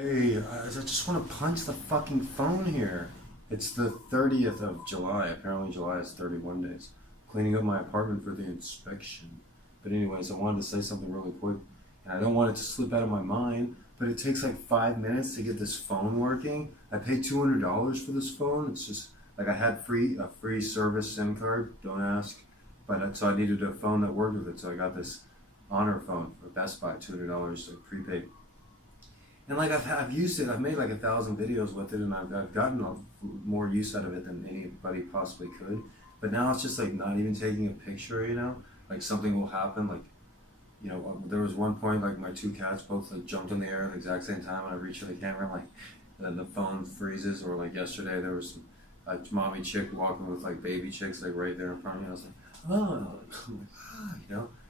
Hey, I just want to punch the fucking phone here. It's the 30th of July. Apparently, July is 31 days. Cleaning up my apartment for the inspection. But, anyways, I wanted to say something really quick, and I don't want it to slip out of my mind, but it takes like 5 minutes to get this phone working. I paid $200 for this phone. It's just like I had a free service SIM card, don't ask. But so I needed a phone that worked with it, so I got this Honor phone for Best Buy, $200 prepaid. And like I've used it, I've made like 1,000 videos with it, and I've gotten more use out of it than anybody possibly could. But now it's just like not even taking a picture, like something will happen. Like, there was one point like my two cats both like jumped in the air at the exact same time, and I reached for the camera, like, and then the phone freezes. Or like yesterday, there was a mommy chick walking with like baby chicks like right there in front of me. I was like, oh,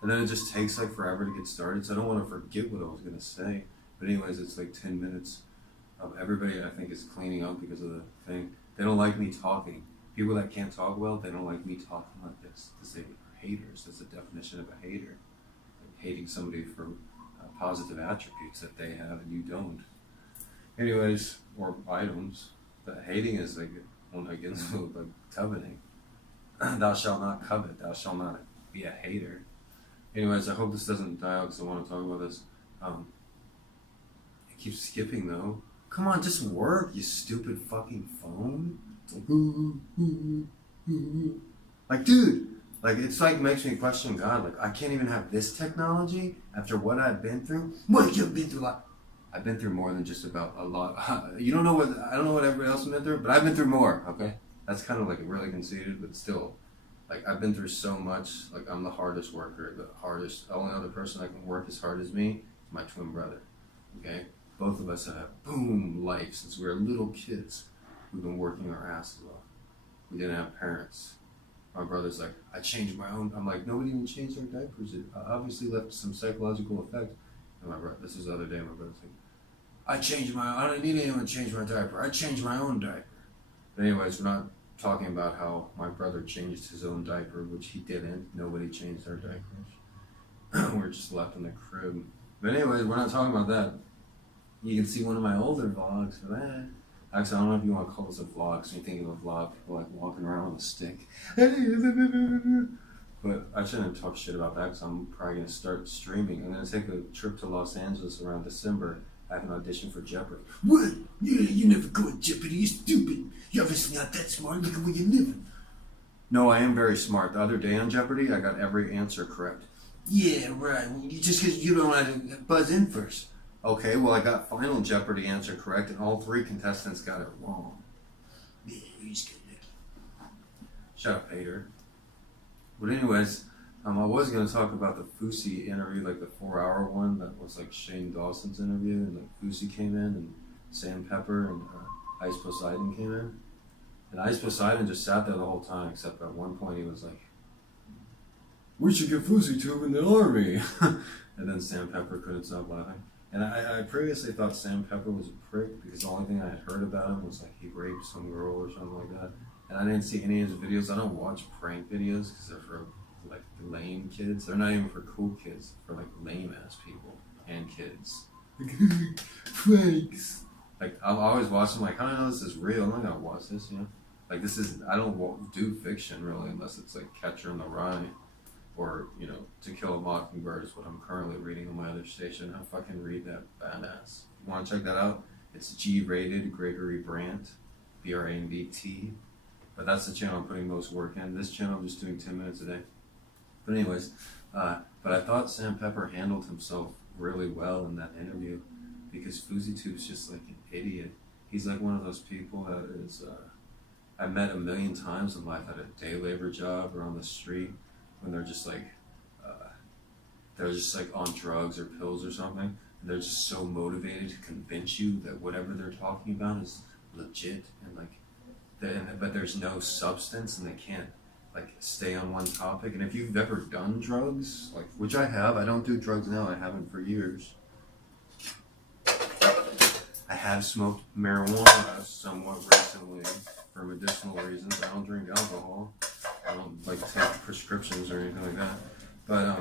and then it just takes like forever to get started. So I don't want to forget what I was gonna say. But anyways, it's like 10 minutes of everybody I think is cleaning up because of the thing. They don't like me talking. People that can't talk well, they don't like me talking like this because they are haters. That's the definition of a hater. Like hating somebody for positive attributes that they have and you don't. Anyways, or items. But hating is like one against like coveting. Thou shalt not covet. Thou shalt not be a hater. Anyways, I hope this doesn't die out because I want to talk about this. Keep skipping though. Come on, just work, you stupid fucking phone. It's like, dude, like it's like makes me question God. Like I can't even have this technology after what I've been through. What you've been through? Like I've been through more than just about a lot. You don't know what I don't know what everybody else has been through, but I've been through more. Okay, that's kind of like really conceited, but still, like I've been through so much. Like I'm the hardest worker, the hardest. The only other person that can work as hard as me is my twin brother. Okay. Both of us have had boom life since we were little kids. We've been working our asses off. We didn't have parents. My brother's like, I changed my own. I'm like, nobody even changed their diapers. It obviously left some psychological effect. And my brother, this is the other day, my brother's like, I don't need anyone to change my diaper. I changed my own diaper. But anyways, we're not talking about how my brother changed his own diaper, which he didn't. Nobody changed their diapers. We're just left in the crib. But anyways, we're not talking about that. You can see one of my older vlogs for that. Actually, I don't know if you want to call this a vlog, so you think of a vlog, people like walking around with a stick. But I shouldn't talk shit about that because I'm probably going to start streaming. I'm going to take a trip to Los Angeles around December. I have an audition for Jeopardy. What? You never go to Jeopardy, you're stupid. You're obviously not that smart, look at where you're living. No, I am very smart. The other day on Jeopardy, I got every answer correct. Yeah, right. Just because you don't want to buzz in first. Okay, well, I got Final Jeopardy answer correct, and all three contestants got it wrong. Yeah, he's good. Shut up, hater. But anyways, I was going to talk about the Fousey interview, like the 4-hour one that was like Shane Dawson's interview, and like Fousey came in, and Sam Pepper and Ice Poseidon came in. And Ice Poseidon just sat there the whole time, except at one point he was like, we should get Fousey to in the army. And then Sam Pepper couldn't stop laughing. And I previously thought Sam Pepper was a prick because the only thing I had heard about him was like he raped some girl or something like that. And I didn't see any of his videos. I don't watch prank videos because they're for like lame kids. They're not even for cool kids. They're for like lame ass people and kids. Pranks. Like I'll always watch them like, how do I know this is real? I'm not gonna watch this, Like this is, I don't do fiction really unless it's like Catcher in the Rye. Or, To Kill a Mockingbird is what I'm currently reading on my other station. I fucking read that badass. If you want to check that out, it's G-rated, Gregory Brandt, B-R-A-N-D-T. But that's the channel I'm putting most work in. This channel I'm just doing 10 minutes a day. But anyways, but I thought Sam Pepper handled himself really well in that interview because FouseyTube's just like an idiot. He's like one of those people that is, I met a million times in life at a day labor job or on the street. When they're just like on drugs or pills or something, and they're just so motivated to convince you that whatever they're talking about is legit and but there's no substance and they can't like stay on one topic. And if you've ever done drugs, like which I have, I don't do drugs now. I haven't for years. I have smoked marijuana somewhat recently for medicinal reasons. I don't drink alcohol. I don't like take prescriptions or anything like that. But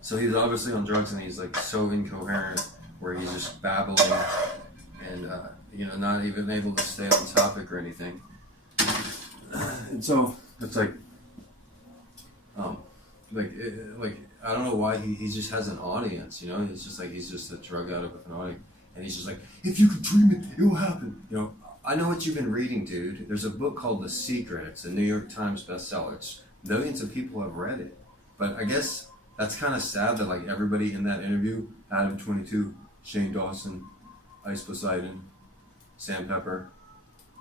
so he's obviously on drugs and he's like so incoherent where he's just babbling and not even able to stay on topic or anything. And so it's like I don't know why he just has an audience, It's just like he's just a drug addict with an audience, and he's just like, if you can dream it, it will happen. I know what you've been reading, dude. There's a book called The Secret. It's a New York Times bestseller. Millions of people have read it, but I guess that's kind of sad that like everybody in that interview, Adam 22, Shane Dawson, Ice Poseidon, Sam Pepper,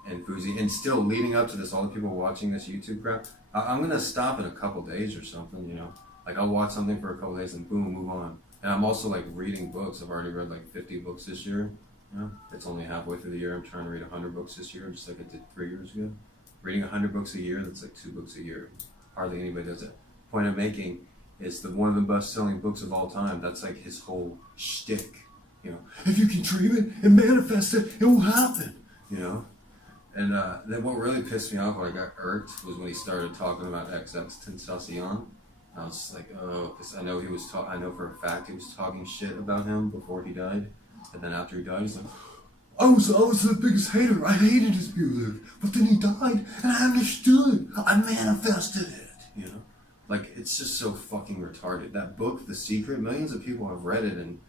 and Fuzi, and still leading up to this, all the people watching this YouTube crap, I'm gonna stop in a couple days or something, Like I'll watch something for a couple days and boom, move on. And I'm also like reading books. I've already read like 50 books this year. It's only halfway through the year. I'm trying to read 100 books this year, just like I did 3 years ago. Reading 100 books a year, that's like 2 books a year. Hardly anybody does it. Point I'm making is one of the best-selling books of all time. That's like his whole shtick. If you can dream it and manifest it, it will happen. And then what really pissed me off, when I got irked, was when he started talking about XXXTentacion. I was just like, oh, because I know I know for a fact he was talking shit about him before he died, and then after he died, he's like, I was the biggest hater. I hated his music, but then he died, and I understood. I manifested it. Like it's just so fucking retarded. That book, The Secret, millions of people have read it, and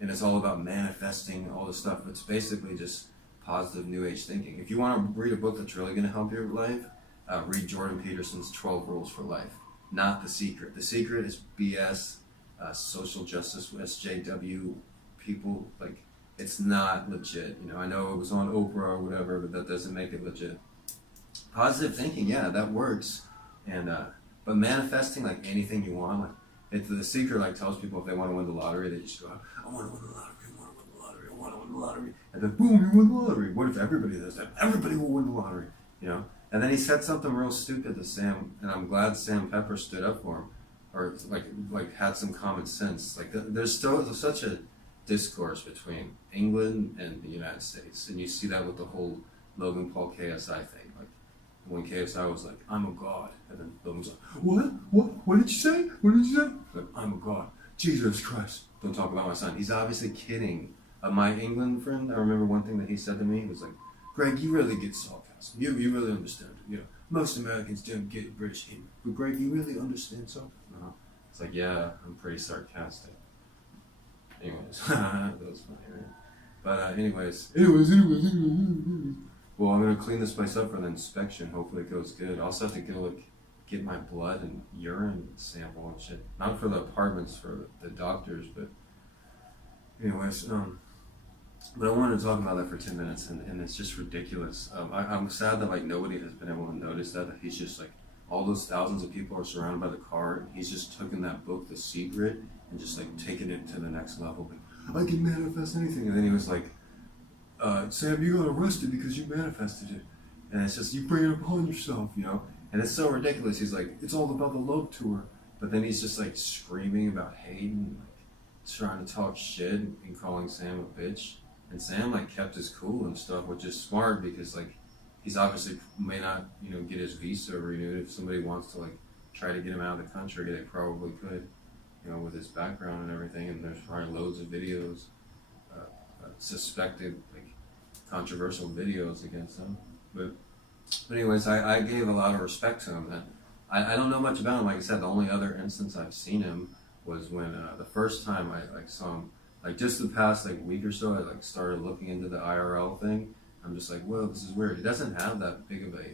it's all about manifesting all this stuff. It's basically just positive New Age thinking. If you want to read a book that's really going to help your life, read Jordan Peterson's 12 Rules for Life. Not The Secret. The Secret is BS, social justice, SJW people. Like, it's not legit. I know it was on Oprah or whatever, but that doesn't make it legit. Positive thinking, yeah, that works. And but manifesting like anything you want, like The Secret like tells people if they want to win the lottery, they just go, I want to win the lottery, I want to win the lottery, I want to win the lottery. And then boom, you win the lottery. What if everybody does that? Everybody will win the lottery, And then he said something real stupid to Sam, and I'm glad Sam Pepper stood up for him, or like had some common sense. Like there's still such a discourse between England and the United States, and you see that with the whole Logan Paul KSI thing. Like when KSI was like, I'm a god, and then Logan's like, what did you say? What did you say? Like, I'm a god. Jesus Christ, don't talk about my son. He's obviously kidding. My England friend, I remember one thing that he said to me, he was like, Greg, you really get sarcasm. You really understand it. Most Americans don't get British humor. But Greg, you really understand sarcasm? It's like, yeah, I'm pretty sarcastic. Anyways, that was funny, right? But anyways. Well, I'm gonna clean this place up for the inspection. Hopefully it goes good. I also have to go get my blood and urine sample and shit. Not for the apartments, for the doctors, but anyways, but I wanted to talk about that for 10 minutes, and it's just ridiculous. I'm sad that like nobody has been able to notice that he's just like, all those thousands of people are surrounded by the car, and he's just taken that book, The Secret, and just like taken it to the next level. Like, I can manifest anything. And then he was like, Sam, you got arrested because you manifested it. And it's just, you bring it upon yourself, And it's so ridiculous. He's like, it's all about the love tour. But then he's just like screaming about hate and like trying to talk shit and calling Sam a bitch. And Sam like kept his cool and stuff, which is smart because like he's obviously may not, get his visa renewed. If somebody wants to like try to get him out of the country, they probably could, with his background and everything. And there's probably loads of videos, suspected like controversial videos against him. But anyways, I gave a lot of respect to him. That I don't know much about him. Like I said, the only other instance I've seen him was when the first time I like saw him. Like just the past like week or so, I like started looking into the IRL thing. I'm just like, whoa, this is weird. It doesn't have that big of a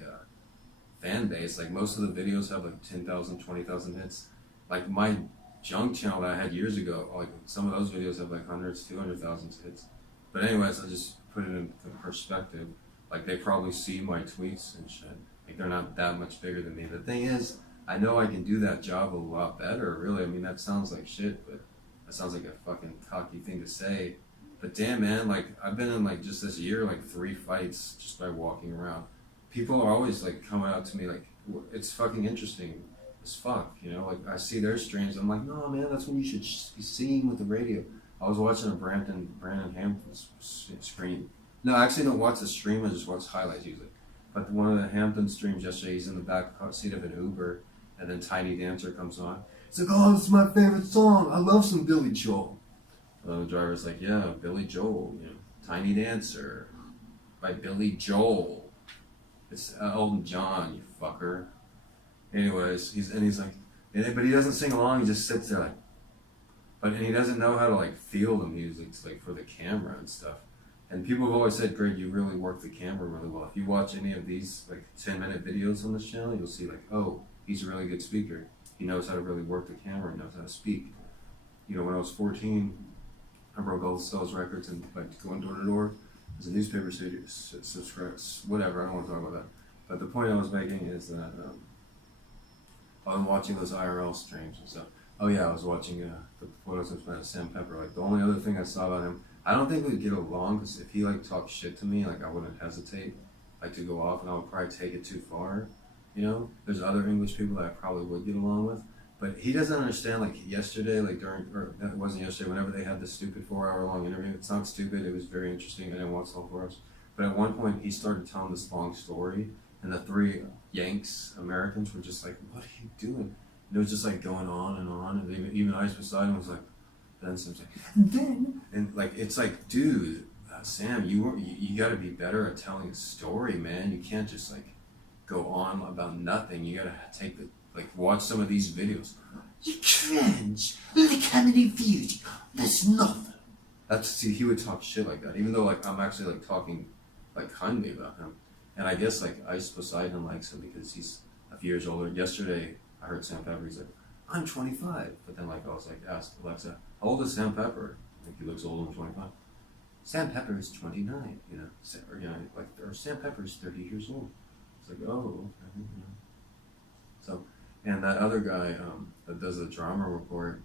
fan base. Like most of the videos have like 10,000, 20,000 hits. Like my junk channel that I had years ago, like some of those videos have like hundreds, 200,000 hits. But anyways, I just put it into perspective. Like they probably see my tweets and shit. Like they're not that much bigger than me. The thing is, I know I can do that job a lot better. Really, I mean that sounds like shit, but that sounds like a fucking cocky thing to say. But damn, man, like I've been in like just this year like 3 fights just by walking around. People are always like coming up to me like, it's fucking interesting as fuck, Like I see their streams, I'm like, no, man, that's when you should be singing with the radio. I was watching a Brandon Hampton stream. No, I actually don't watch the stream. I just watch highlights usually. But one of the Hampton streams yesterday, he's in the back seat of an Uber, and then Tiny Dancer comes on. He's like, oh, this is my favorite song. I love some Billy Joel. And the driver's like, yeah, Billy Joel, Tiny Dancer by Billy Joel. It's Elton John, you fucker. Anyways, he's like, but he doesn't sing along. He just sits there like, and he doesn't know how to like feel the music, like for the camera and stuff. And people have always said, Greg, you really work the camera really well. If you watch any of these like 10-minute videos on this channel, you'll see like, oh, he's a really good speaker. He knows how to really work the camera. He knows how to speak. You know, when I was 14, I broke all the sales records and like going door to door as a newspaper studio, subscribers, whatever. I don't want to talk about that. But the point I was making is that I'm watching those IRL streams and stuff. Oh yeah, I was watching the photos of Sam Pepper. Like the only other thing I saw about him, I don't think we'd get along because if he like talked shit to me, like I wouldn't hesitate like to go off and I would probably take it too far. You know, there's other English people that I probably would get along with, but he doesn't understand. Like yesterday, like or it wasn't yesterday. Whenever they had this stupid 4-hour long interview, it's not stupid. It was very interesting. I didn't watch the whole 4 hours, but at one point he started telling this long story, and the 3 Yanks Americans were just like, "What are you doing?" And it was just like going on, and even Ice Poseidon was like, then Sam's like, and like it's like, dude, Sam, you got to be better at telling a story, man. You can't just like go on about nothing. You got to take watch some of these videos. You cringe. Look how many views. That's nothing. He would talk shit like that, even though like I'm actually like talking like kindly about him. And I guess like Ice Poseidon likes him because he's a few years older. Yesterday I heard Sam Pepper. He's like, I'm 25. But then like I was like asked Alexa, how old is Sam Pepper? I think he looks older than 25. Sam Pepper is 29. You know, or Sam Pepper is 30 years old. It's like, oh, okay. You know. So, and that other guy that does the drama report,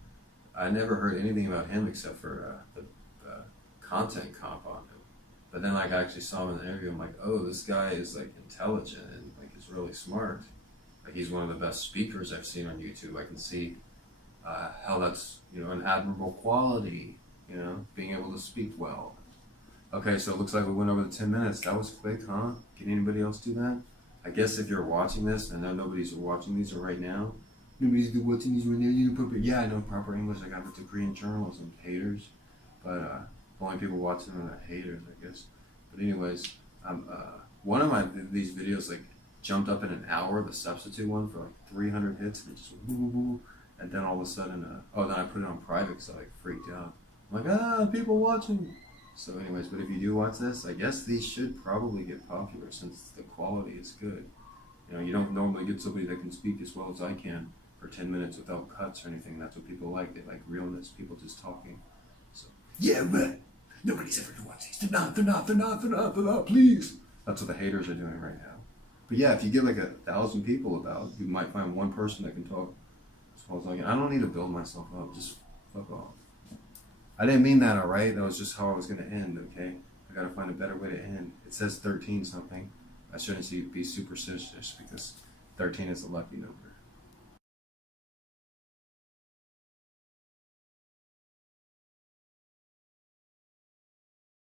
I never heard anything about him except for the content comp on him. But then like I actually saw him in the interview. I'm like, oh, this guy is like intelligent and like he's really smart. Like he's one of the best speakers I've seen on YouTube. I can see how that's, you know, an admirable quality, you know, being able to speak well. Okay, so it looks like we went over the 10 minutes. That was quick, huh? Can anybody else do that? I guess if you're watching this, I know nobody's watching these right now. Nobody's watching these right now. You know proper. Yeah, I know proper English. I got a degree in journalism. Haters, but the only people watching are the haters, I guess. But anyways, one of these videos like jumped up in an hour. The substitute one for like 300 hits, and it just went woo, woo, woo. And then all of a sudden, then I put it on private, so I like freaked out. I'm like, people watching. So anyways, but if you do watch this, I guess these should probably get popular since the quality is good. You know, you don't normally get somebody that can speak as well as I can for 10 minutes without cuts or anything. That's what people like. They like realness, people just talking. So yeah, right. Nobody's ever gonna watch these. They're not, please. That's what the haters are doing right now. But yeah, if you get like 1,000 people about, you might find one person that can talk as well as I can. I don't need to build myself up. Just fuck off. I didn't mean that, all right? That was just how I was going to end, okay? I got to find a better way to end. It says 13 something. I shouldn't be superstitious because 13 is a lucky number.